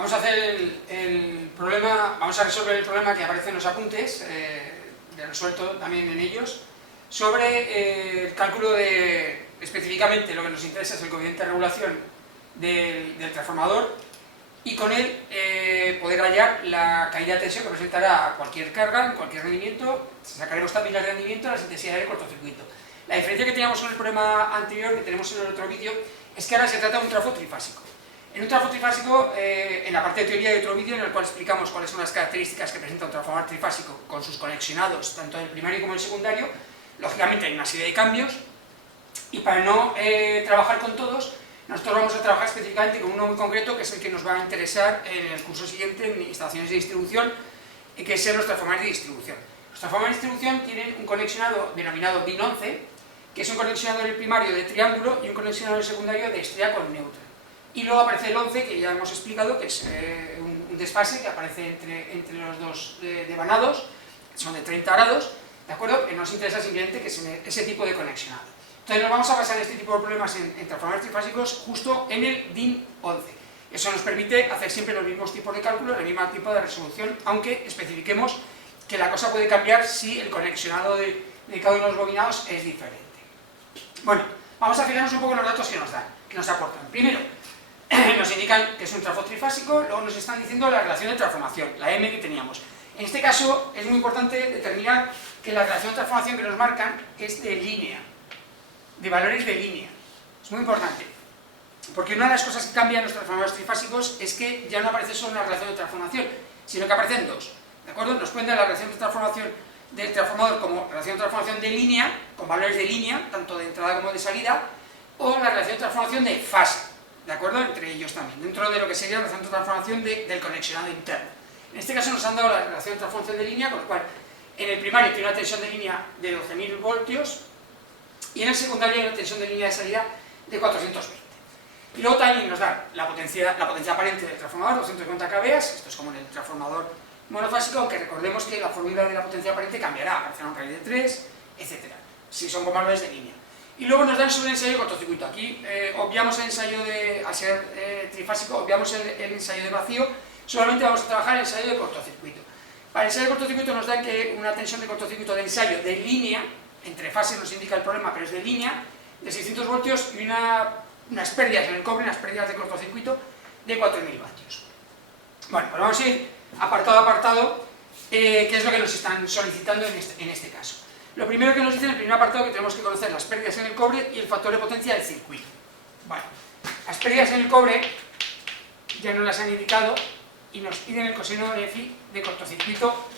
Vamos a hacer el problema, vamos a resolver el problema que aparece en los apuntes, resuelto también en ellos, sobre el cálculo de, específicamente lo que nos interesa es el coeficiente de regulación del transformador, y con él poder hallar la caída de tensión que presentará cualquier carga, en cualquier rendimiento. Sacaremos también el rendimiento, las intensidades de cortocircuito. La diferencia que teníamos con el problema anterior, que tenemos en el otro vídeo, es que ahora se trata de un trafo trifásico. En un trafo trifásico, en la parte de teoría hay otro vídeo en el cual explicamos cuáles son las características que presenta un transformador trifásico con sus conexionados, tanto en el primario como en el secundario. Lógicamente hay una serie de cambios, y para no trabajar con todos, nosotros vamos a trabajar específicamente con uno muy concreto, que es el que nos va a interesar en el curso siguiente, en instalaciones de distribución, que es los transformadores de distribución. Los transformadores de distribución tienen un conexionado denominado DIN 11, que es un conexionado en el primario de triángulo y un conexionado en el secundario de estrella con neutral. Y luego aparece el 11, que ya hemos explicado, que es un desfase que aparece entre los dos devanados, son de 30 grados, ¿de acuerdo? Que nos interesa simplemente que es ese tipo de conexionado. Entonces nos vamos a basar este tipo de problemas en transformadores trifásicos justo en el DIN 11. Eso nos permite hacer siempre los mismos tipos de cálculos, el mismo tipo de resolución, aunque especifiquemos que la cosa puede cambiar si el conexionado de cada uno de los bobinados es diferente. Bueno, vamos a fijarnos un poco en los datos que nos dan, que nos aportan. Primero, nos indican que es un trafo trifásico, luego nos están diciendo la relación de transformación, la M que teníamos. En este caso es muy importante determinar que la relación de transformación que nos marcan es de línea, de valores de línea. Es muy importante, porque una de las cosas que cambian en los transformadores trifásicos es que ya no aparece solo una relación de transformación, sino que aparecen dos, ¿de acuerdo? Nos cuenta la relación de transformación del transformador como relación de transformación de línea, con valores de línea, tanto de entrada como de salida, o la relación de transformación de fase, ¿de acuerdo? Entre ellos también, dentro de lo que sería la relación de transformación del conexionado interno. En este caso nos han dado la relación de transformación de línea, con lo cual en el primario tiene una tensión de línea de 12.000 voltios, y en el secundario hay una tensión de línea de salida de 420. Y luego también nos da la potencia aparente del transformador, 250 kVA, esto es como en el transformador monofásico, aunque recordemos que la fórmula de la potencia aparente cambiará, aparecerá un raíz de 3, etc. Si son con valores de línea. Y luego nos dan sobre el ensayo de cortocircuito. Aquí obviamos el ensayo al ser trifásico, obviamos el ensayo de vacío, solamente vamos a trabajar el ensayo de cortocircuito. Para el ensayo de cortocircuito nos dan que una tensión de cortocircuito de ensayo de línea, entre fases nos indica el problema, pero es de línea, de 600 voltios y unas pérdidas en el cobre, unas pérdidas de cortocircuito de 4.000 vatios. Bueno, pues vamos a ir apartado a apartado, qué es lo que nos están solicitando en este caso. Lo primero que nos dicen en el primer apartado, que tenemos que conocer las pérdidas en el cobre y el factor de potencia del circuito. Bueno, las pérdidas en el cobre ya nos las han indicado y nos piden el coseno de phi de cortocircuito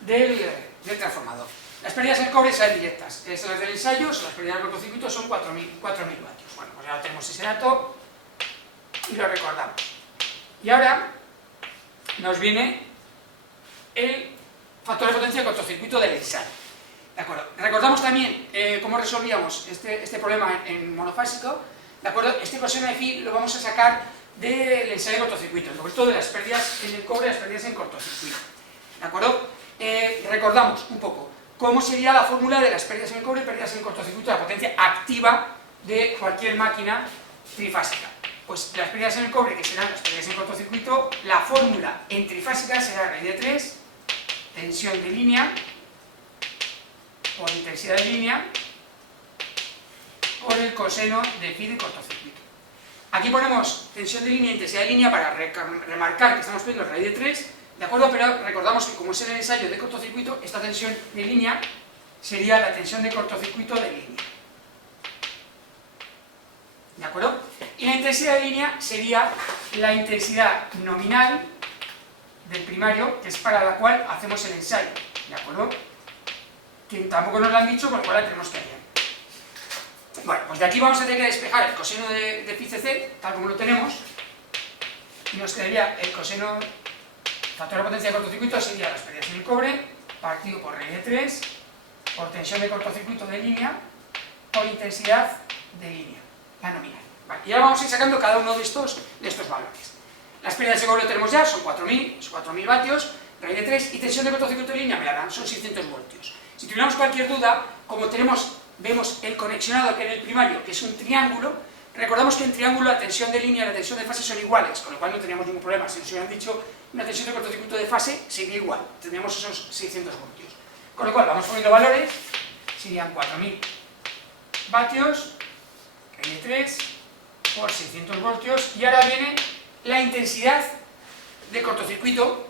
del transformador. Las pérdidas en el cobre son directas, son las del ensayo, son las pérdidas del cortocircuito, son 4.000 vatios. Bueno, pues ya tenemos ese dato y lo recordamos. Y ahora nos viene el factor de potencia del cortocircuito del ensayo. ¿De acuerdo? Recordamos también cómo resolvíamos este problema en monofásico. ¿De acuerdo? Este coseno de phi lo vamos a sacar del ensayo de cortocircuito, en concreto de las pérdidas en el cobre y las pérdidas en cortocircuito. ¿De acuerdo? Recordamos un poco cómo sería la fórmula de las pérdidas en el cobre y pérdidas en el cortocircuito de la potencia activa de cualquier máquina trifásica. Pues las pérdidas en el cobre, que serán las pérdidas en cortocircuito, la fórmula en trifásica será raíz de 3, tensión de línea, por intensidad de línea, por el coseno de phi de cortocircuito. Aquí ponemos tensión de línea e intensidad de línea para remarcar que estamos poniendo raíz de 3, ¿de acuerdo? Pero recordamos que como es en el ensayo de cortocircuito, esta tensión de línea sería la tensión de cortocircuito de línea. ¿De acuerdo? Y la intensidad de línea sería la intensidad nominal del primario, que es para la cual hacemos el ensayo. ¿De acuerdo? Que tampoco nos lo han dicho, con lo cual la tenemos que hallar. Bueno, pues de aquí vamos a tener que despejar el coseno de phi cc, tal como lo tenemos, y nos quedaría el coseno, factor de potencia de cortocircuito sería las pérdidas en el cobre, partido por raíz de 3, por tensión de cortocircuito de línea, por intensidad de línea, la nominal. Vale, y ahora vamos a ir sacando cada uno de estos valores. Las pérdidas de cobre tenemos ya, son 4.000 vatios, raíz de 3, y tensión de cortocircuito de línea me la dan, son 600 voltios. Si tuviéramos cualquier duda, como vemos el conexionado que en el primario, que es un triángulo, Recordamos que en triángulo la tensión de línea y la tensión de fase son iguales, con lo cual no teníamos ningún problema. Si nos hubieran dicho una tensión de cortocircuito de fase, sería igual, tendríamos esos 600 voltios. Con lo cual vamos poniendo valores, serían 4000 vatios, calle 3, por 600 voltios, y ahora viene la intensidad de cortocircuito,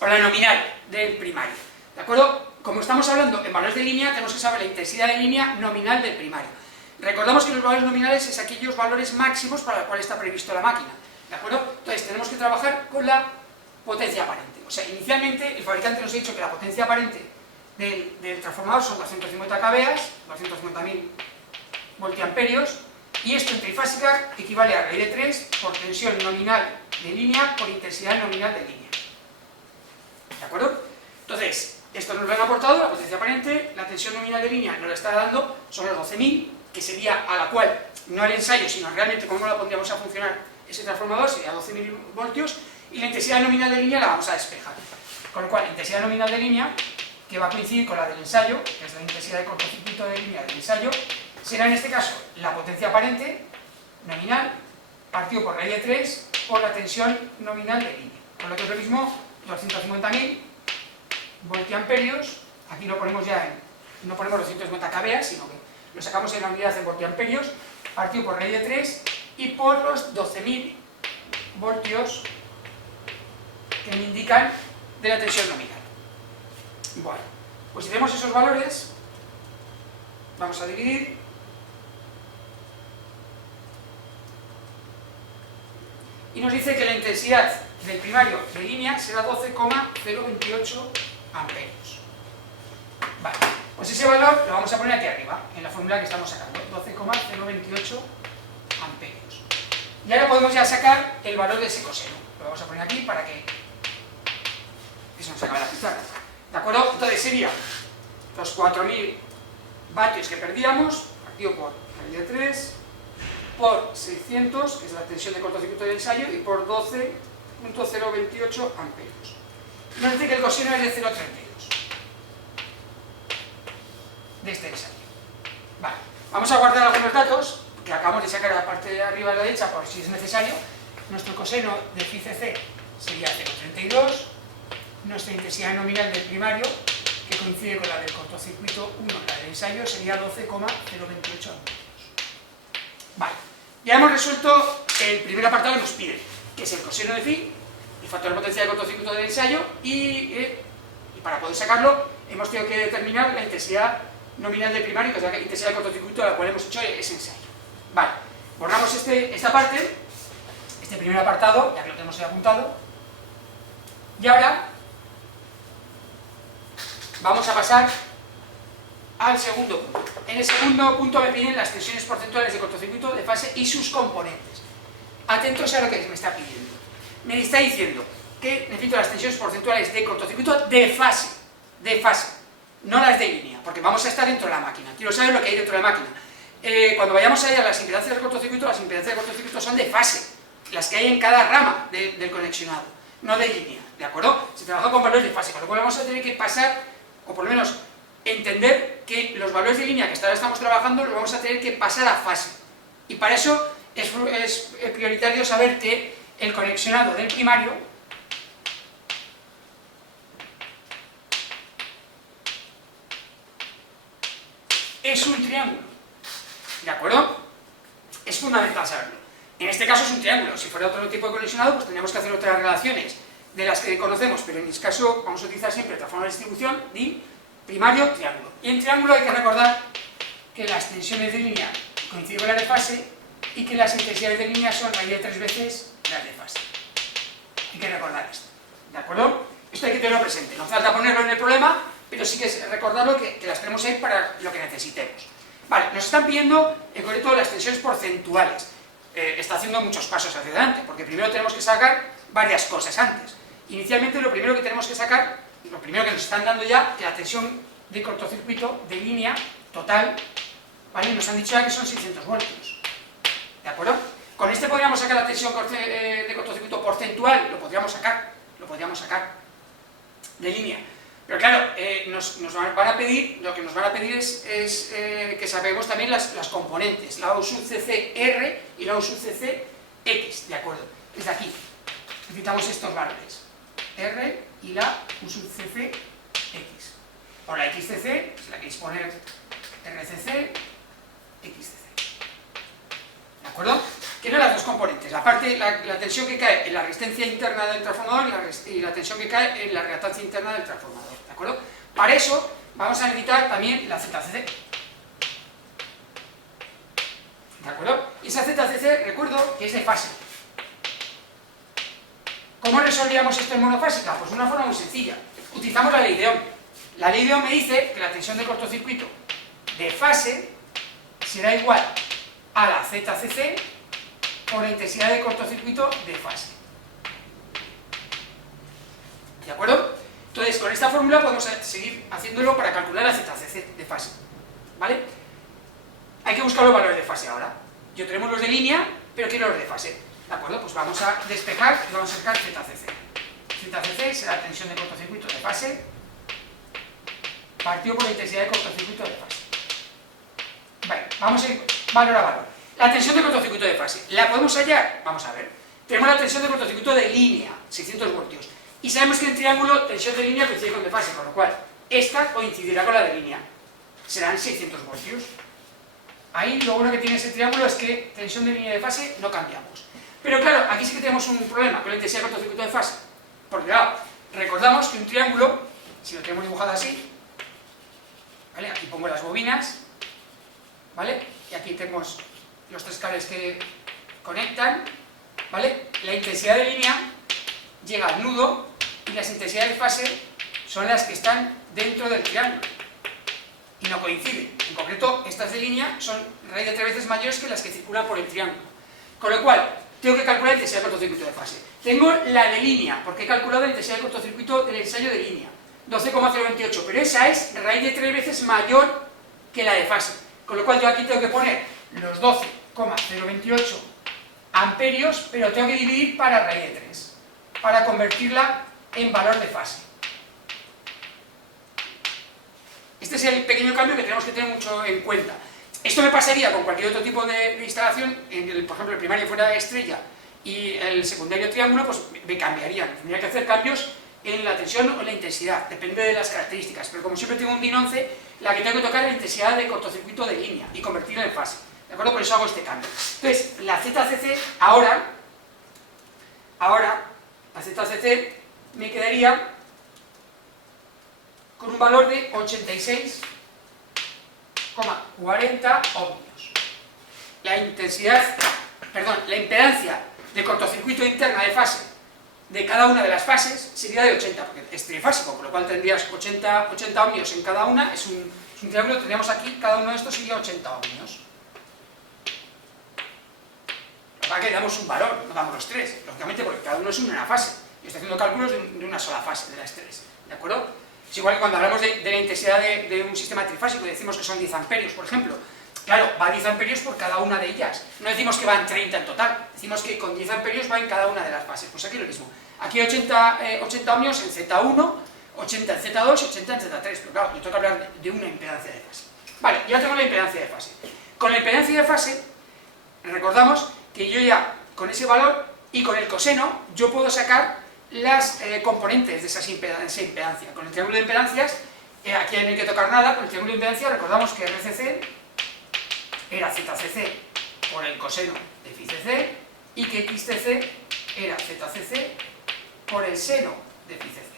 o la nominal del primario, ¿de acuerdo? Como estamos hablando en valores de línea, tenemos que saber la intensidad de línea nominal del primario. Recordamos que los valores nominales es aquellos valores máximos para los cuales está previsto la máquina, ¿de acuerdo? Entonces tenemos que trabajar con la potencia aparente. O sea, inicialmente el fabricante nos ha dicho que la potencia aparente del transformador son 250 kVA, 250.000 voltiamperios, y esto en trifásica equivale a raíz de 3 por tensión nominal de línea por intensidad nominal de línea. ¿De acuerdo? Entonces, esto nos lo han aportado, la potencia aparente, la tensión nominal de línea nos la está dando, son los 12.000, que sería a la cual, no el ensayo, sino realmente cómo la pondríamos a funcionar ese transformador, sería 12.000 voltios, y la intensidad nominal de línea la vamos a despejar. Con lo cual, la intensidad nominal de línea, que va a coincidir con la del ensayo, que es la intensidad de cortocircuito de línea del ensayo, será en este caso la potencia aparente, nominal, partido por raíz de 3, por la tensión nominal de línea. Con lo que es lo mismo, 250.000 voltiamperios, aquí lo ponemos ya en, no ponemos 250 kVA, sino que lo sacamos en la unidad en voltiamperios, partido por raíz de 3, y por los 12.000 voltios que me indican de la tensión nominal. Bueno, pues si tenemos esos valores, vamos a dividir, y nos dice que la intensidad del primario de línea será 12,028 amperios. Vale, pues ese valor lo vamos a poner aquí arriba, en la fórmula que estamos sacando, 12,028 amperios. Y ahora podemos ya sacar el valor de ese coseno. Lo vamos a poner aquí para que eso nos acabe la pizarra. ¿De acuerdo? Entonces sería los 4.000 vatios que perdíamos, partido por raíz de 3, por 600, que es la tensión de cortocircuito del ensayo, y por 12,028 amperios. Nos dice que el coseno es de 0,32 de este ensayo. Vale, vamos a guardar algunos datos que acabamos de sacar a la parte de arriba a la derecha por si es necesario. Nuestro coseno de phi cc sería 0,32, nuestra intensidad nominal del primario, que coincide con la del cortocircuito 1, la del ensayo, sería 12,028 amperios. Vale, ya hemos resuelto el primer apartado que nos pide, que es el coseno de phi, el factor de potencia de cortocircuito del ensayo, y para poder sacarlo hemos tenido que determinar la intensidad nominal del primario, que es la intensidad de cortocircuito a la cual hemos hecho ese ensayo. Vale, borramos esta parte, este primer apartado, ya que lo tenemos ahí apuntado, y ahora vamos a pasar al segundo punto. En el segundo punto me piden las tensiones porcentuales de cortocircuito de fase y sus componentes. Atentos a lo que me está pidiendo. Me está diciendo que necesito las tensiones porcentuales de cortocircuito de fase, no las de línea, porque vamos a estar dentro de la máquina. Quiero saber lo que hay dentro de la máquina. Cuando vayamos a ir a las impedancias de cortocircuito, las impedancias de cortocircuito son de fase, las que hay en cada rama del conexionado, no de línea, ¿de acuerdo? Se trabaja con valores de fase, con lo cual vamos a tener que pasar, o por lo menos entender que los valores de línea que hasta ahora estamos trabajando los vamos a tener que pasar a fase. Y para eso es prioritario saber que el conexionado del primario es un triángulo, ¿de acuerdo? Es fundamental saberlo. En este caso es un triángulo. Si fuera otro tipo de conexionado, pues tendríamos que hacer otras relaciones de las que conocemos, pero en este caso vamos a utilizar siempre la forma de distribución de primario, triángulo. Y en triángulo hay que recordar que las tensiones de línea coinciden con las de fase y que las intensidades de línea son raíz de 3 veces las de fase. Hay que recordar esto, ¿de acuerdo? Esto hay que tenerlo presente. No hace falta ponerlo en el problema, pero sí que es recordarlo que las tenemos ahí para lo que necesitemos. Vale, nos están pidiendo en concreto las tensiones porcentuales. Está haciendo muchos pasos hacia adelante, porque primero tenemos que sacar varias cosas antes. Inicialmente lo primero que tenemos que sacar, lo primero que nos están dando ya, que la tensión de cortocircuito de línea total, ¿vale? Nos han dicho ya que son 600 voltios, ¿de acuerdo? Con este podríamos sacar la tensión de cortocircuito porcentual, lo podríamos sacar de línea. Pero claro, nos van a pedir, lo que nos van a pedir es que sabemos también las componentes, la U sub cc R y la U sub cc X, ¿de acuerdo? Desde aquí necesitamos estos valores, R y la U sub cc X. O la XCC, si la queréis poner RCC, XCC. ¿De acuerdo? Tiene las dos componentes, aparte la tensión que cae en la resistencia interna del transformador y la tensión que cae en la reactancia interna del transformador. ¿De acuerdo? Para eso vamos a necesitar también la ZCC. ¿De acuerdo? Y esa ZCC, recuerdo que es de fase. ¿Cómo resolvíamos esto en monofásica? Pues de una forma muy sencilla. Utilizamos la ley de Ohm. La ley de Ohm me dice que la tensión de cortocircuito de fase será igual a la ZCC por la intensidad de cortocircuito de fase. ¿De acuerdo? Entonces, con esta fórmula podemos seguir haciéndolo para calcular la ZCC de fase. ¿Vale? Hay que buscar los valores de fase ahora. Yo tenemos los de línea, pero quiero los de fase. ¿De acuerdo? Pues vamos a despejar y vamos a sacar ZCC. ZCC será la tensión de cortocircuito de fase partido por la intensidad de cortocircuito de fase. Vale, vamos a ir valor a valor. La tensión de cortocircuito de fase, ¿la podemos hallar? Vamos a ver. Tenemos la tensión de cortocircuito de línea, 600 voltios. Y sabemos que en triángulo tensión de línea coincide con de fase, con lo cual esta coincidirá con la de línea. Serán 600 voltios. Ahí lo bueno que tiene ese triángulo es que tensión de línea y de fase no cambiamos. Pero claro, aquí sí que tenemos un problema con la intensidad de cortocircuito de fase. Porque claro, recordamos que un triángulo, si lo tenemos dibujado así, ¿vale? Aquí pongo las bobinas, ¿vale? Y aquí tenemos los tres cables que conectan, ¿vale? La intensidad de línea llega al nudo y las intensidades de fase son las que están dentro del triángulo y no coinciden. En concreto, estas de línea son raíz de 3 veces mayores que las que circulan por el triángulo. Con lo cual, tengo que calcular la intensidad de cortocircuito de fase. Tengo la de línea, porque he calculado la intensidad de cortocircuito del ensayo de línea, 12,028, pero esa es raíz de 3 veces mayor que la de fase. Con lo cual yo aquí tengo que poner los 12,028 amperios, pero tengo que dividir para raíz de 3, para convertirla en valor de fase. Este es el pequeño cambio que tenemos que tener mucho en cuenta. Esto me pasaría con cualquier otro tipo de instalación, por ejemplo, el primario fuera estrella y el secundario triángulo, pues me cambiarían. Tendría que hacer cambios en la tensión o en la intensidad, depende de las características, pero como siempre tengo un DIN 11, la que tengo que tocar es la intensidad de cortocircuito de línea y convertirla en fase. ¿De acuerdo? Por eso hago este cambio. Entonces, la ZCC ahora, la ZCC me quedaría con un valor de 86,40 ohmios. La impedancia de cortocircuito interna de fase de cada una de las fases sería de 80, porque es trifásico, con lo cual tendrías 80 ohmios en cada una, es un triángulo, tendríamos aquí, cada uno de estos sería 80 ohmios. Lo que damos un valor, no damos los tres, lógicamente porque cada uno es una fase. Yo estoy haciendo cálculos de una sola fase, de las tres, ¿de acuerdo? Es igual que cuando hablamos de la intensidad de un sistema trifásico, decimos que son 10 amperios, por ejemplo. Claro, va 10 amperios por cada una de ellas. No decimos que van 30 en total, decimos que con 10 amperios va en cada una de las fases. Pues aquí lo mismo. Aquí 80 ohmios en Z1, 80 en Z2, 80 en Z3. Pero claro, yo tengo que hablar de una impedancia de fase. Vale, ya tengo la impedancia de fase. Con la impedancia de fase, recordamos que yo ya, con ese valor y con el coseno, yo puedo sacar las componentes de esa impedancia. Con el triángulo de impedancias, aquí no hay que tocar nada, con el triángulo de impedancia recordamos que RCC era ZCC por el coseno de phi CC y que XCC era ZCC por el seno de phi CC.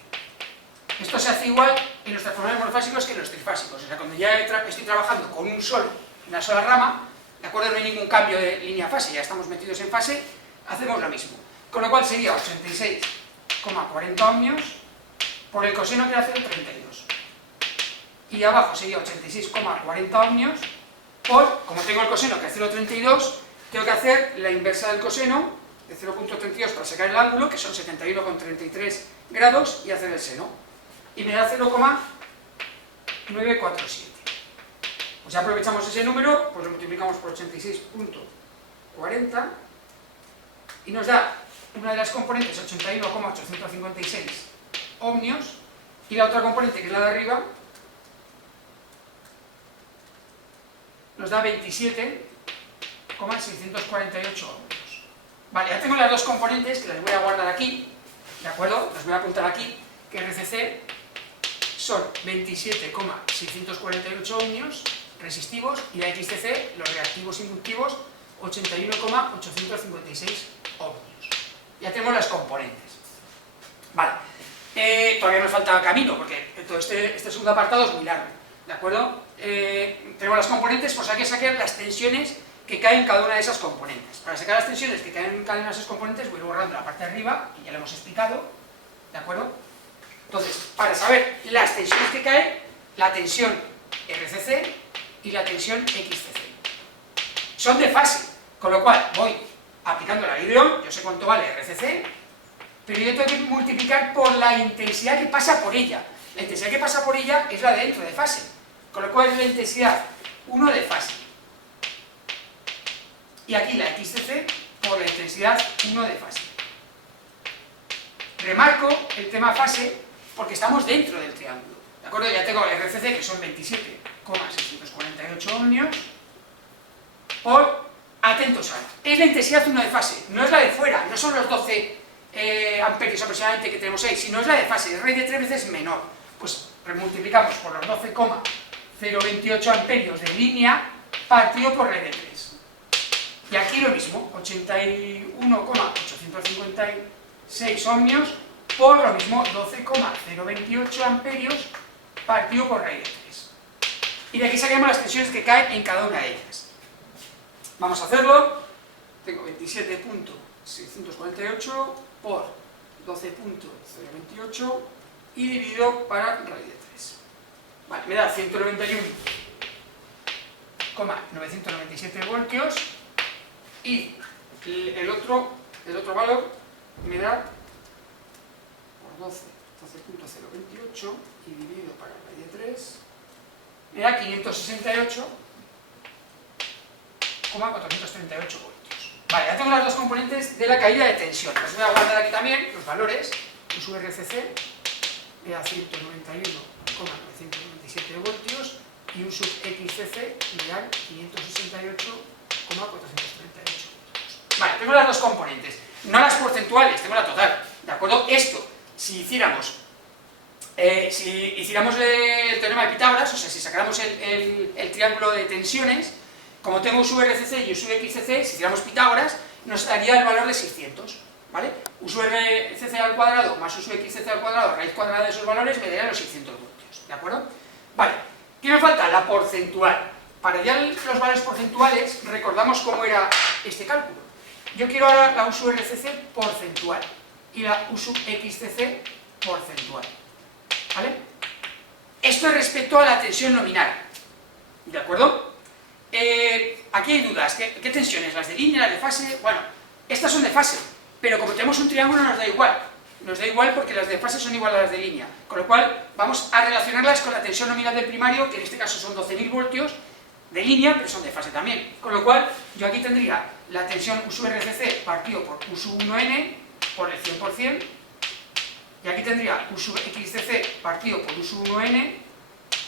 Esto se hace igual en los transformadores monofásicos que en los trifásicos. O sea, cuando ya estoy trabajando con una sola rama, ¿de acuerdo? No hay ningún cambio de línea fase, ya estamos metidos en fase, hacemos lo mismo. Con lo cual sería 86,40 ohmios por el coseno que era 0,32. Y abajo sería 86,40 ohmios por, como tengo el coseno que es 0,32, tengo que hacer la inversa del coseno de 0,32 para sacar el ángulo, que son 71,33 grados, y hacer el seno. Y me da 0,947. Pues ya aprovechamos ese número, pues lo multiplicamos por 86,40 y nos da una de las componentes 81,856 ohmios y la otra componente, que es la de arriba, nos da 27,648 ohmios. Vale, ya tengo las dos componentes, que las voy a guardar aquí, ¿de acuerdo? Las voy a apuntar aquí, que RCC son 27,648 ohmios resistivos y la XCC, los reactivos inductivos, 81,856 ohmios. Ya tenemos las componentes. Vale, todavía nos falta camino, porque todo este segundo apartado es muy largo, ¿de acuerdo? Tenemos las componentes, pues hay que sacar las tensiones que caen en cada una de esas componentes. Para sacar las tensiones que caen en cada una de esas componentes, voy borrando la parte de arriba, que ya lo hemos explicado, ¿de acuerdo? Entonces, para saber las tensiones que caen, la tensión RCC y la tensión XCC son de fase, con lo cual voy aplicando la ley de Ohm, yo sé cuánto vale RCC, pero yo tengo que multiplicar por la intensidad que pasa por ella. La intensidad que pasa por ella es la de dentro de fase, con lo cual es la intensidad 1 de fase. Y aquí la XCC por la intensidad 1 de fase. Remarco el tema fase porque estamos dentro del triángulo, ¿de acuerdo? Ya tengo el RCC, que son 27,648 ohmios, por, atentos ahora, es la intensidad 1 de fase, no es la de fuera, no son los 12 amperios aproximadamente que tenemos ahí, sino es la de fase, es raíz de 3 veces menor. Pues multiplicamos por los 12,028 amperios de línea partido por raíz de 3. Y aquí lo mismo, 81,856 ohmios por lo mismo 12,028 amperios partido por raíz de 3. Y de aquí saquemos las tensiones que caen en cada una de ellas. Vamos a hacerlo. Tengo 27,648 por 12,028 y dividido para raíz de 3. Vale, me da 191,997 voltios y el otro valor me da por 12,028 y dividido para raíz de 3 me da 568,438 voltios. Vale, ya tengo las dos componentes de la caída de tensión. Las voy a guardar aquí también, los valores. Un sub RCC me da 191,997 voltios y un sub XCC me da 568,438 voltios. Vale, tengo las dos componentes, no las porcentuales, tengo la total, ¿de acuerdo? Esto, si hiciéramos el teorema de Pitágoras, o sea, si sacáramos el triángulo de tensiones, como tengo un sub RCC y un sub XCC, si hiciéramos Pitágoras, nos daría el valor de 600, ¿vale? Un sub RCC al cuadrado más un sub XCC al cuadrado, raíz cuadrada de esos valores, me darían los 600 voltios, ¿de acuerdo? Vale, ¿qué me falta? La porcentual. Para hallar los valores porcentuales, recordamos cómo era este cálculo. Yo quiero ahora la U sub RCC porcentual y la U sub XCC porcentual, ¿vale? Esto es respecto a la tensión nominal, ¿de acuerdo? Aquí hay dudas, ¿qué tensiones? ¿Las de línea, las de fase? Bueno, estas son de fase, pero como tenemos un triángulo nos da igual porque las de fase son igual a las de línea, con lo cual vamos a relacionarlas con la tensión nominal del primario, que en este caso son 12.000 voltios, de línea, pero son de fase también, con lo cual yo aquí tendría la tensión U sub RCC partido por U sub 1N por el 100%, y aquí tendría U sub XCC partido por U sub 1N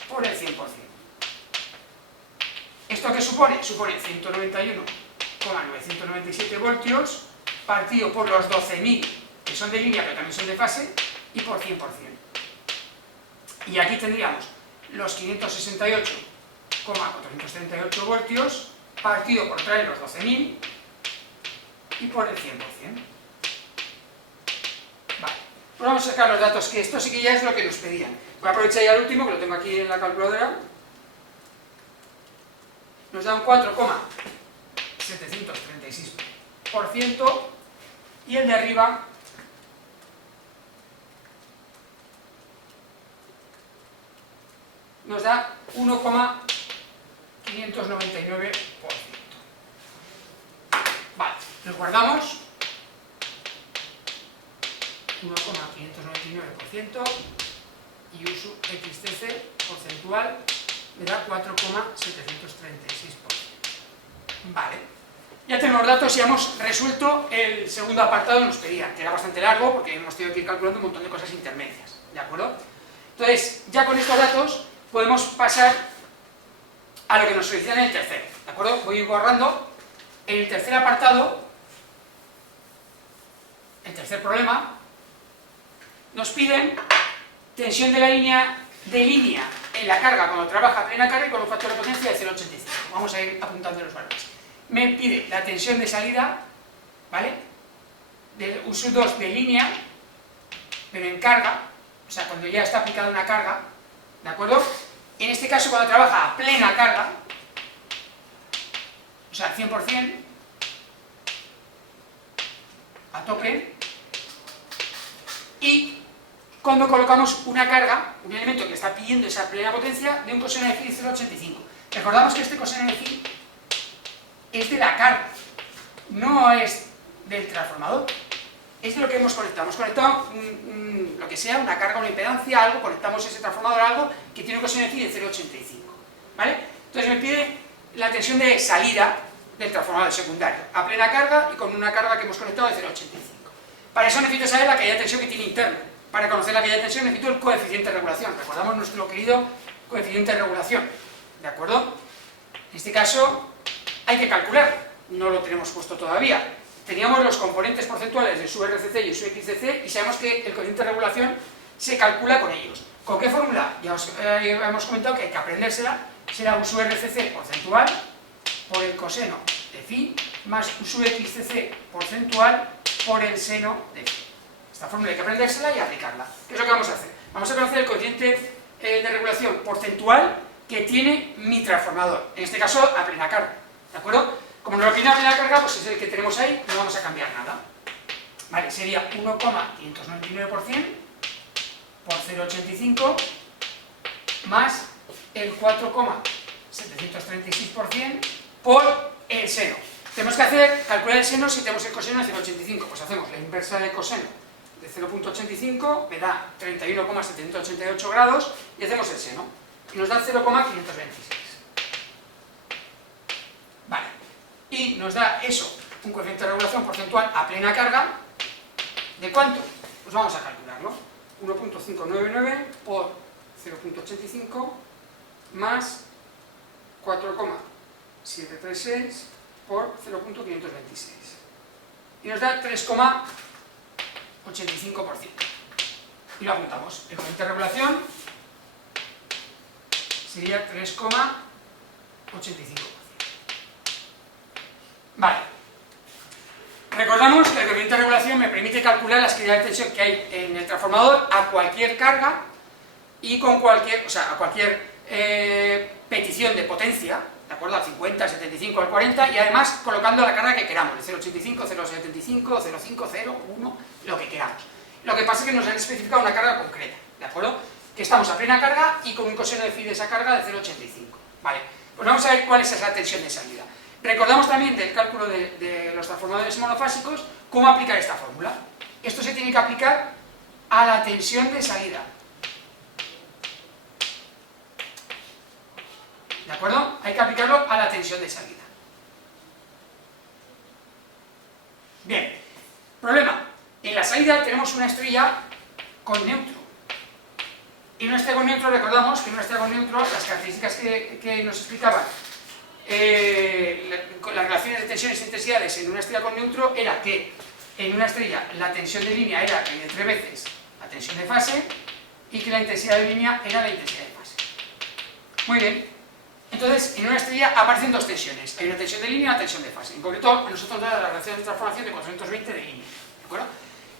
por el 100%. ¿Esto qué supone? Supone 191,997 voltios partido por los 12.000, que son de línea pero también son de fase, y por 100%. Y aquí tendríamos los 568,438 voltios partido por otra vez los 12.000 y por el 100%. Vale, pues vamos a sacar los datos, que esto sí que ya es lo que nos pedían. Voy a aprovechar ya el último, que lo tengo aquí en la calculadora. Nos da un 4,736% y el de arriba nos da 1,599%. Vale, nos guardamos 1,599% y U sub XCC porcentual me da 4,736%. Vale, ya tenemos datos y hemos resuelto el segundo apartado que nos pedían, que era bastante largo porque hemos tenido que ir calculando un montón de cosas intermedias, ¿de acuerdo? Entonces, ya con estos datos podemos pasar a lo que nos solicita en el tercero, ¿de acuerdo? Voy a ir borrando. En el tercer apartado, el tercer problema, nos piden tensión de la línea en la carga cuando trabaja a plena carga y con un factor de potencia de 0,85. Vamos a ir apuntando los valores. Me pide la tensión de salida, ¿vale? Del U2 de línea, pero en carga, o sea, cuando ya está aplicada una carga, ¿de acuerdo? En este caso, cuando trabaja a plena carga, o sea, 100%, a tope, y cuando colocamos una carga, un elemento que está pidiendo esa plena potencia, de un coseno de phi de 0,85. Recordamos que este coseno de phi es de la carga, no es del transformador, es de lo que hemos conectado. Hemos conectado lo que sea, una carga, una impedancia, algo, conectamos ese transformador a algo que tiene un coseno de phi de 0,85, ¿vale? Entonces me pide la tensión de salida del transformador secundario, a plena carga y con una carga que hemos conectado de 0,85. Para eso necesito saber la caída de tensión que tiene interna. Para conocer la caída de tensión necesito el coeficiente de regulación. Recordamos nuestro querido coeficiente de regulación, ¿de acuerdo? En este caso hay que calcular, no lo tenemos puesto todavía. Teníamos los componentes porcentuales de su RCC y su XCC y sabemos que el coeficiente de regulación se calcula con ellos. ¿Con qué fórmula? Ya os hemos comentado que hay que aprendérsela. Será un su RCC porcentual por el coseno de phi más un su XCC porcentual por el seno de phi. Esta fórmula hay que aprendérsela y aplicarla. ¿Qué es lo que vamos a hacer? Vamos a conocer el coeficiente de regulación porcentual que tiene mi transformador, en este caso a plena carga, ¿de acuerdo? Como no lo pide a plena carga, pues es el que tenemos ahí, no vamos a cambiar nada. Vale, sería 1,599% por 0,85 más el 4,736% por el seno. Tenemos que calcular el seno si tenemos el coseno de 0,85, pues hacemos la inversa del coseno de 0,85, me da 31,788 grados y hacemos el seno, y nos da 0,526. Vale, y nos da eso, un coeficiente de regulación porcentual a plena carga, ¿de cuánto? Pues vamos a calcularlo, 1,599 por 0,85 más 4,736 por 0,526 y nos da 3,85%. Y lo apuntamos. El coeficiente de regulación sería 3,85%. Vale. Recordamos que el coeficiente de regulación me permite calcular las caídas de tensión que hay en el transformador a cualquier carga y con cualquier, o sea, a cualquier petición de potencia, ¿de acuerdo? Al 50, al 75, al 40 y además colocando la carga que queramos, de 0,85, 0,75, 0,5, 0, 1, lo que queramos. Lo que pasa es que nos han especificado una carga concreta, ¿de acuerdo? Que estamos a plena carga y con un coseno de phi de esa carga de 0,85, ¿vale? Pues vamos a ver cuál es esa tensión de salida. Recordamos también del cálculo de los transformadores monofásicos cómo aplicar esta fórmula. Esto se tiene que aplicar a la tensión de salida. ¿De acuerdo? Hay que aplicarlo a la tensión de salida. Bien, problema. En la salida tenemos una estrella con neutro. Y una estrella con neutro, recordamos que en una estrella con neutro, las características que nos explicaban con las relaciones de tensiones e intensidades en una estrella con neutro era que en una estrella la tensión de línea era entre veces la tensión de fase y que la intensidad de línea era la intensidad de fase. Muy bien. Entonces, en una estrella aparecen dos tensiones. Hay una tensión de línea y una tensión de fase. En concreto, a nosotros nos da la relación de transformación de 420 de línea. ¿De acuerdo?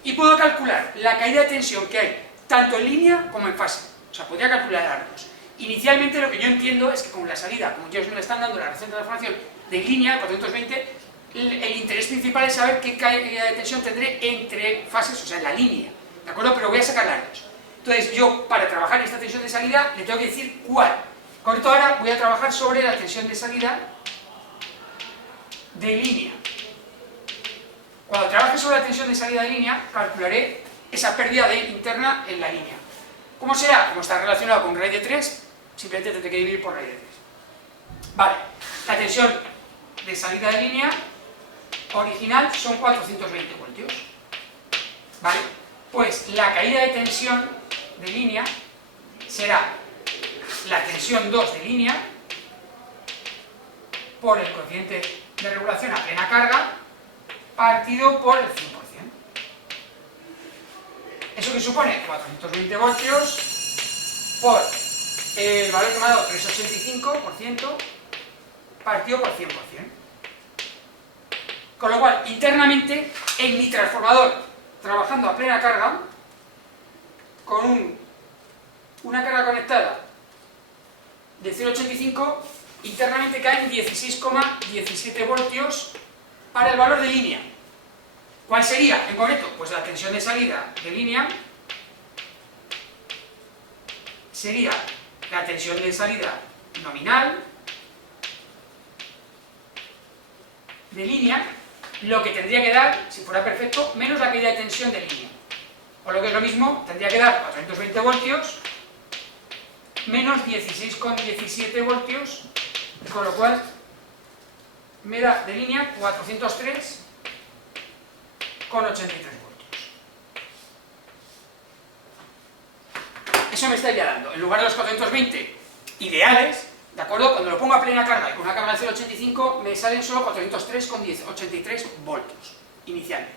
Y puedo calcular la caída de tensión que hay tanto en línea como en fase. O sea, podría calcular ambos. Inicialmente lo que yo entiendo es que con la salida, como ellos me están dando la relación de transformación de línea, 420, el interés principal es saber qué caída de tensión tendré entre fases, o sea, en la línea. ¿De acuerdo? Pero voy a sacar las dos. Entonces, yo, para trabajar esta tensión de salida, le tengo que decir cuál. Con esto ahora voy a trabajar sobre la tensión de salida de línea. Cuando trabaje sobre la tensión de salida de línea, calcularé esa pérdida interna en la línea. ¿Cómo será? Como está relacionado con raíz de 3, simplemente tendré que dividir por raíz de 3. Vale, la tensión de salida de línea original son 420 voltios. Vale, pues la caída de tensión de línea será la tensión 2 de línea por el coeficiente de regulación a plena carga partido por el 100%. ¿Eso que supone? 420 voltios por el valor que me ha dado 3,85% partido por 100%. Con lo cual, internamente, en mi transformador, trabajando a plena carga, con una carga conectada de 0,85, internamente caen 16,17 voltios para el valor de línea. ¿Cuál sería, en concreto? Pues la tensión de salida de línea sería la tensión de salida nominal de línea, lo que tendría que dar, si fuera perfecto, menos la caída de tensión de línea. O lo que es lo mismo, tendría que dar 420 voltios menos 16,17 voltios, con lo cual me da de línea 403,83 voltios. Eso me estaría dando, en lugar de los 420 ideales, ¿de acuerdo? Cuando lo pongo a plena carga y con una carga de 0,85 me salen solo 403,83 voltios inicialmente.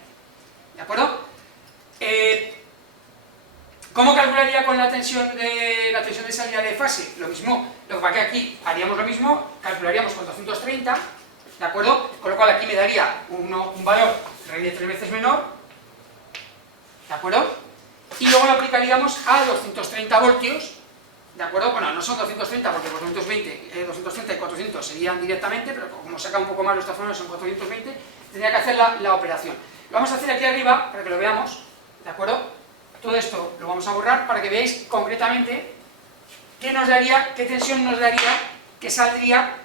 ¿De acuerdo? ¿Cómo calcularía con la tensión de salida de fase? Lo mismo, lo que pasa que aquí haríamos lo mismo, calcularíamos con 230, ¿de acuerdo? Con lo cual aquí me daría un valor raíz de 3 veces menor, ¿de acuerdo? Y luego lo aplicaríamos a 230 voltios, ¿de acuerdo? Bueno, no son 230 porque por 230 y 400 serían directamente, pero como saca un poco más los transformadores son 420, tendría que hacer la operación. Lo vamos a hacer aquí arriba para que lo veamos, ¿de acuerdo? Todo esto lo vamos a borrar para que veáis concretamente qué tensión nos daría que saldría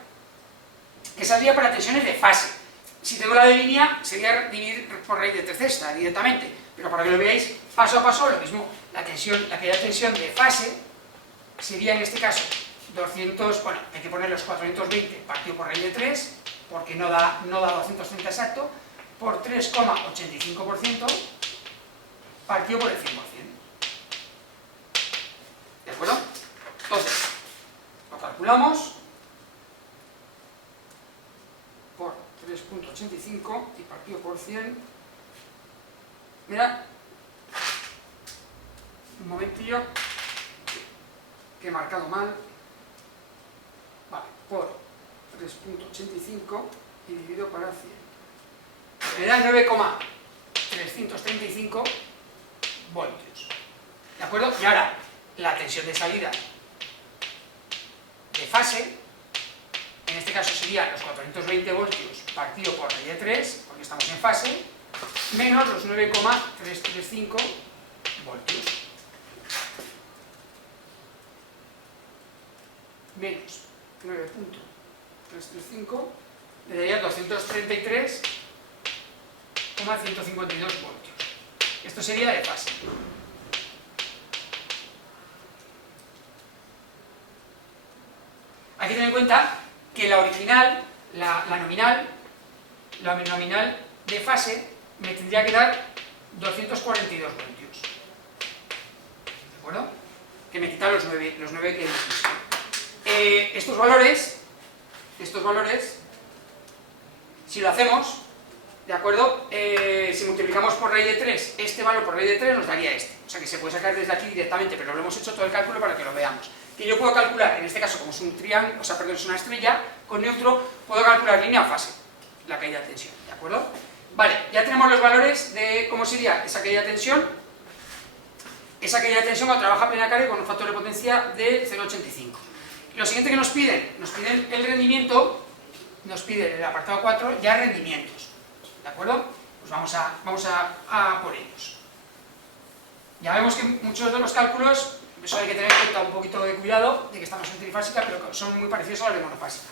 para tensiones de fase. Si tengo la de línea, sería dividir por raíz de 3 directamente, pero para que lo veáis paso a paso, lo mismo. La caída de tensión de fase sería en este caso 200, bueno, hay que poner los 420 partido por raíz de 3, porque no da 230 exacto, por 3,85% partido por el 100%. ¿De acuerdo? Entonces, lo calculamos por 3,85 y partido por 100. Mira, un momentillo, que he marcado mal. Vale, por 3,85 y dividido para 100. Me da 9,335 voltios. ¿De acuerdo? Y ahora, la tensión de salida de fase, en este caso sería los 420 voltios partido por raíz de 3, porque estamos en fase, menos los 9,335 voltios. Menos 9,335, me daría 233,152 voltios. Esto sería de fase. Hay que tener en cuenta que la original, la nominal de fase me tendría que dar 242 voltios. ¿De acuerdo? Que me quita los 9 que hemos visto. Estos valores, si lo hacemos, ¿de acuerdo? Si multiplicamos por raíz de 3, este valor por raíz de 3 nos daría este. O sea que se puede sacar desde aquí directamente, pero lo hemos hecho todo el cálculo para que lo veamos. Que yo puedo calcular, en este caso, como es un triángulo, es una estrella con neutro, puedo calcular línea o fase, la caída de tensión, ¿de acuerdo? Vale, ya tenemos los valores de cómo sería esa caída de tensión. Esa caída de tensión cuando trabaja a plena carga con un factor de potencia de 0,85. Lo siguiente que nos piden el rendimiento, nos piden en el apartado 4 ya rendimientos, ¿de acuerdo? Pues vamos a por ellos. Ya vemos que muchos de los cálculos, eso hay que tener en cuenta un poquito de cuidado, de que estamos en trifásica, pero son muy parecidos a los de monofásica.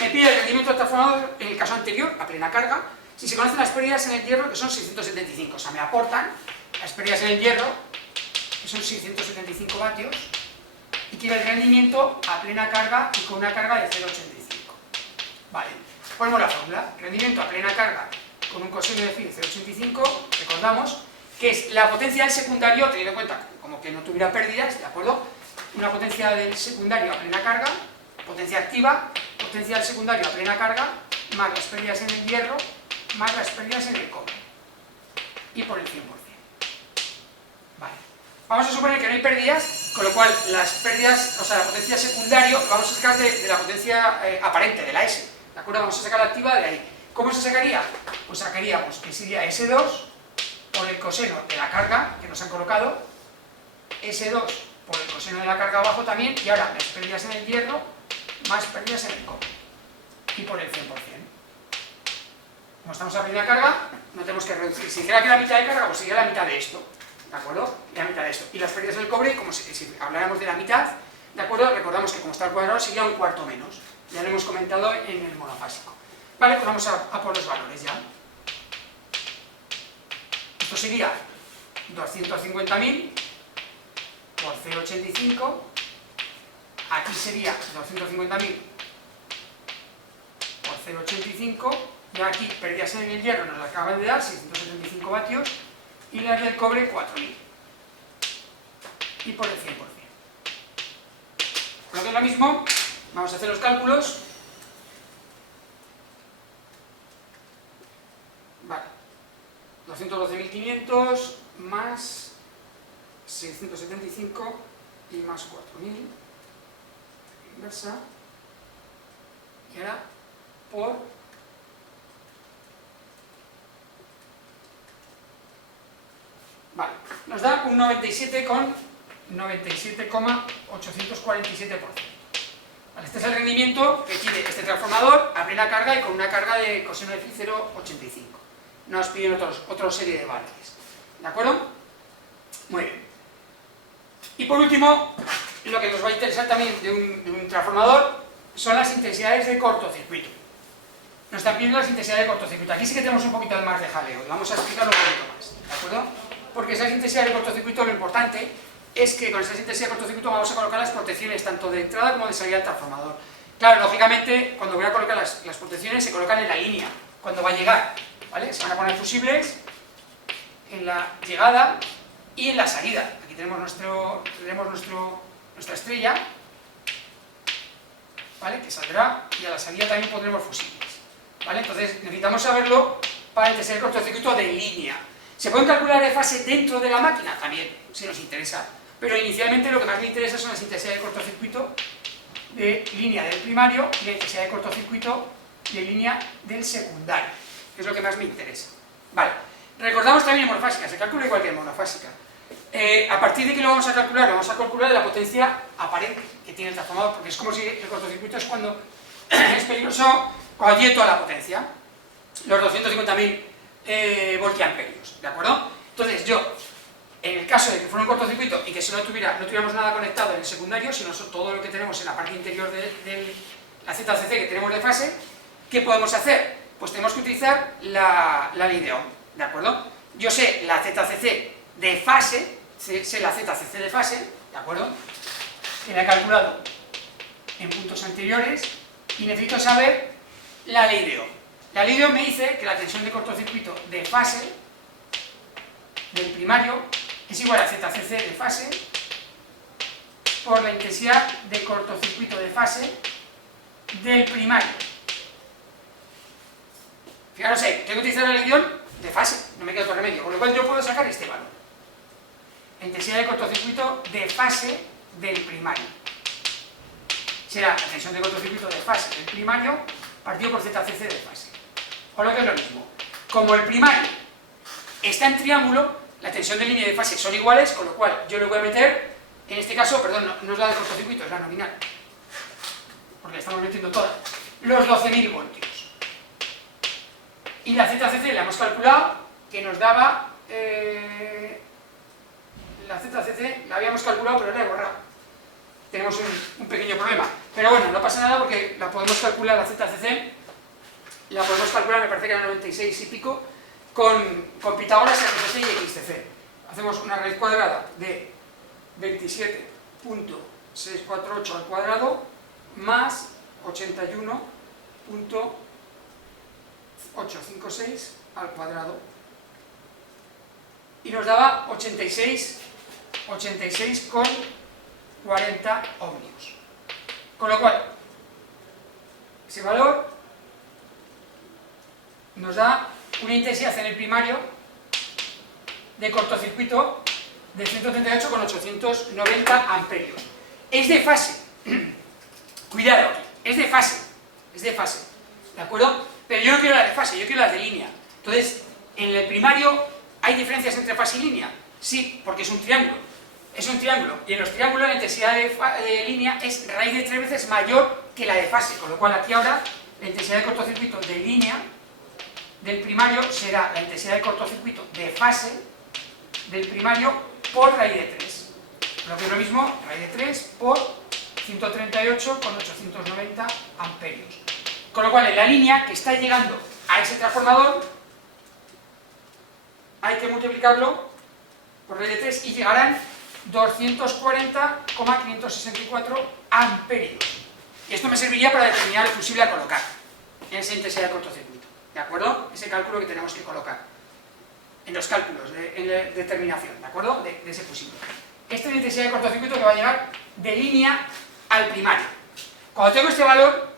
Me pide el rendimiento del transformador, en el caso anterior, a plena carga, si se conocen las pérdidas en el hierro, que son 675, o sea, me aportan las pérdidas en el hierro, que son 675 vatios, y quiero el rendimiento a plena carga y con una carga de 0,85. Vale, ponemos la fórmula. Rendimiento a plena carga con un coseno de phi de 0,85, recordamos, que es la potencia del secundario, teniendo en cuenta como que no tuviera pérdidas, ¿de acuerdo? una potencia del secundario a plena carga, potencia activa, potencia del secundario a plena carga, más las pérdidas en el hierro, más las pérdidas en el cobre. Y por el 100%. Vale. Vamos a suponer que no hay pérdidas, con lo cual las pérdidas, o sea, la potencia secundario, vamos a sacar de la potencia aparente, de la S. ¿De acuerdo? Vamos a sacar la activa de ahí. ¿Cómo se sacaría? Pues sacaríamos que sería S2 por el coseno de la carga que nos han colocado, S2 por el coseno de la carga abajo también, y ahora las pérdidas en el hierro más pérdidas en el cobre. Y por el 100%. Como estamos a plena carga, no tenemos que reducir. Si dijera que la mitad de carga, pues sería la mitad de esto. ¿De acuerdo? La mitad de esto. Y las pérdidas del cobre, como si habláramos de la mitad, ¿de acuerdo? Recordamos que como está al cuadrado sería un cuarto menos. Ya lo hemos comentado en el monofásico. Vale, pues vamos a por los valores ya. Esto sería 250.000 por 0,85. Aquí sería 250.000 por 0,85. Y aquí pérdidas en el hierro nos las acaban de dar, 675 vatios. Y las del cobre, 4.000. Y por el 100%. Por lo que es lo mismo, vamos a hacer los cálculos. Vale. 212.500 más 675 y más 4.000. Inversa. Y ahora por... Vale, nos da un 97,847%. Vale, este es el rendimiento que tiene este transformador a plena carga y con una carga de coseno de phi 0,85. Nos piden otra serie de valores. ¿De acuerdo? Muy bien. Y por último, lo que nos va a interesar también de un transformador son las intensidades de cortocircuito. Nos están pidiendo las intensidades de cortocircuito. Aquí sí que tenemos un poquito más de jaleo. Vamos a explicarlo un poquito más. ¿De acuerdo? Porque esas intensidades de cortocircuito, lo importante es que con esas intensidades de cortocircuito vamos a colocar las protecciones tanto de entrada como de salida del transformador. Claro, lógicamente, cuando voy a colocar las protecciones se colocan en la línea, cuando va a llegar, ¿vale? Se van a poner fusibles en la llegada y en la salida. Aquí tenemos nuestra estrella, ¿vale? Que saldrá, y a la salida también pondremos fusibles, ¿vale? Entonces necesitamos saberlo para la intensidad de cortocircuito de línea. ¿Se pueden calcular de fase dentro de la máquina? También, si nos interesa. Pero inicialmente lo que más me interesa son las intensidades de cortocircuito de línea del primario y la intensidad de cortocircuito de línea del secundario, que es lo que más me interesa. Vale, recordamos también en monofásica, se calcula igual que en monofásica. A partir de que lo vamos a calcular de la potencia aparente que tiene el transformador, porque es como si el cortocircuito es cuando es peligroso, cuando tiene toda la potencia, los 250.000 voltiamperios, ¿de acuerdo? Entonces yo, en el caso de que fuera un cortocircuito y que si no tuviéramos nada conectado en el secundario, sino todo lo que tenemos en la parte interior de la ZCC que tenemos de fase, ¿qué podemos hacer? Pues tenemos que utilizar la ley de Ohm, ¿de acuerdo? Yo sé la ZCC de fase, sé la ZCC de fase, ¿de acuerdo? Que la he calculado en puntos anteriores y necesito saber la ley de Ohm. La ley de Ohm me dice que la tensión de cortocircuito de fase del primario es igual a ZCC de fase por la intensidad de cortocircuito de fase del primario. Fijaros ahí, tengo que utilizar la ley de Ohm de fase, no me queda otro remedio, con lo cual yo puedo sacar este valor. La intensidad de cortocircuito de fase del primario. Será la tensión de cortocircuito de fase del primario partido por ZCC de fase. O lo que es lo mismo. Como el primario está en triángulo, la tensión de línea y de fase son iguales, con lo cual yo le voy a meter, en este caso, perdón, no es la de cortocircuito, es la nominal, porque la estamos metiendo todas, los 12.000 voltios. Y la ZCC la hemos calculado, que nos daba, la ZCC la habíamos calculado, pero la he borrado. Tenemos un pequeño problema. Pero bueno, no pasa nada porque la podemos calcular, la ZCC, la podemos calcular, me parece que era 96 y pico, con Pitágoras, RCC y XCC. Hacemos una raíz cuadrada de 27.648 al cuadrado más 81.856 al cuadrado. Y nos daba 86,9 40 ohmios. Con lo cual, ese valor nos da una intensidad en el primario de cortocircuito de 138,890 amperios. Es de fase, cuidado aquí, es de fase, ¿de acuerdo? Pero yo no quiero las de fase, yo quiero las de línea. Entonces, en el primario, ¿hay diferencias entre fase y línea? Sí, porque es un triángulo. Es un triángulo, y en los triángulos la intensidad de línea es raíz de 3 veces mayor que la de fase, con lo cual aquí ahora la intensidad de cortocircuito de línea del primario será la intensidad de cortocircuito de fase del primario por raíz de 3. Lo que es lo mismo, raíz de 3 por 138,890 amperios. Con lo cual, en la línea que está llegando a ese transformador, hay que multiplicarlo por raíz de 3 y llegarán 240,564 amperios. Y esto me serviría para determinar el fusible a colocar en esa intensidad de cortocircuito. ¿De acuerdo? Ese cálculo que tenemos que colocar en los cálculos de determinación, ¿de acuerdo? De ese fusible. Esta es la intensidad de cortocircuito que va a llegar de línea al primario. Cuando tengo este valor,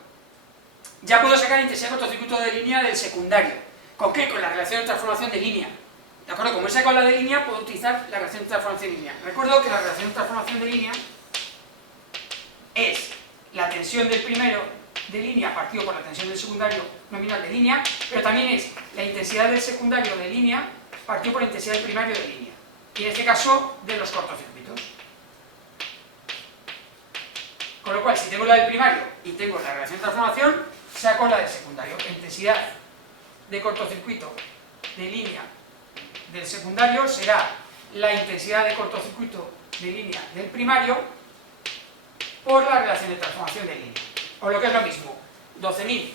ya puedo sacar la intensidad de cortocircuito de línea del secundario. ¿Con qué? Con la relación de transformación de línea. ¿De acuerdo? Como he sacado la de línea, puedo utilizar la relación de transformación de línea. Recuerdo que la relación de transformación de línea es la tensión del primero de línea partido por la tensión del secundario nominal de línea, pero también es la intensidad del secundario de línea partido por la intensidad del primario de línea. Y en este caso, de los cortocircuitos. Con lo cual, si tengo la del primario y tengo la relación de transformación, saco la del secundario. La intensidad de cortocircuito de línea del secundario será la intensidad de cortocircuito de línea del primario por la relación de transformación de línea. O lo que es lo mismo, 12.000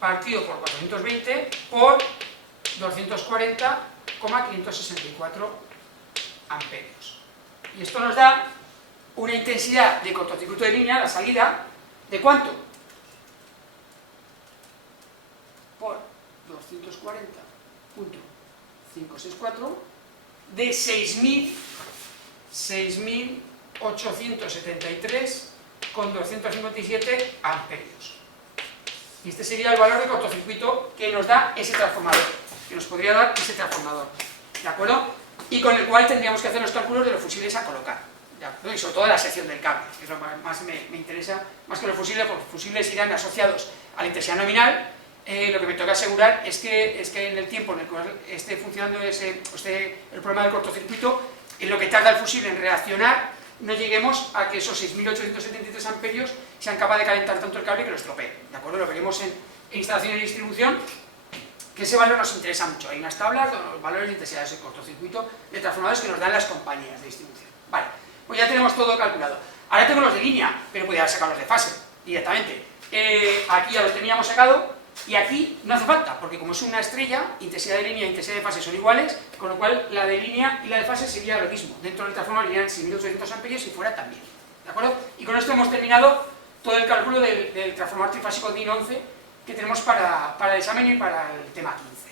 partido por 420 por 240,564 amperios. Y esto nos da una intensidad de cortocircuito de línea, la salida, ¿de cuánto? Por 240.564 de 6.873,257 amperios. Y este sería el valor de cortocircuito que nos da ese transformador, que nos podría dar ese transformador, ¿de acuerdo? Y con el cual tendríamos que hacer los cálculos de los fusibles a colocar, ¿de acuerdo? Y sobre todo de la sección del cable, que es lo que más me interesa, más que los fusibles, porque los fusibles irán asociados a la intensidad nominal. Lo que me toca asegurar es que en el tiempo en el cual esté funcionando el problema del cortocircuito, en lo que tarda el fusible en reaccionar, no lleguemos a que esos 6.873 amperios sean capaces de calentar tanto el cable que lo estropee, ¿de acuerdo? Lo veremos en instalación y distribución, que ese valor nos interesa mucho. Hay unas tablas con los valores de intensidad de ese cortocircuito de transformadores que nos dan las compañías de distribución. Vale, pues ya tenemos todo calculado. Ahora tengo los de línea, pero podría sacar los de fase directamente. Aquí ya los teníamos sacado. Y aquí no hace falta, porque como es una estrella, intensidad de línea e intensidad de fase son iguales, con lo cual la de línea y la de fase sería lo mismo. Dentro del transformador irían 6.800 amperios y fuera también. ¿De acuerdo? Y con esto hemos terminado todo el cálculo del transformador trifásico DIN 11 que tenemos para el examen y para el tema 15.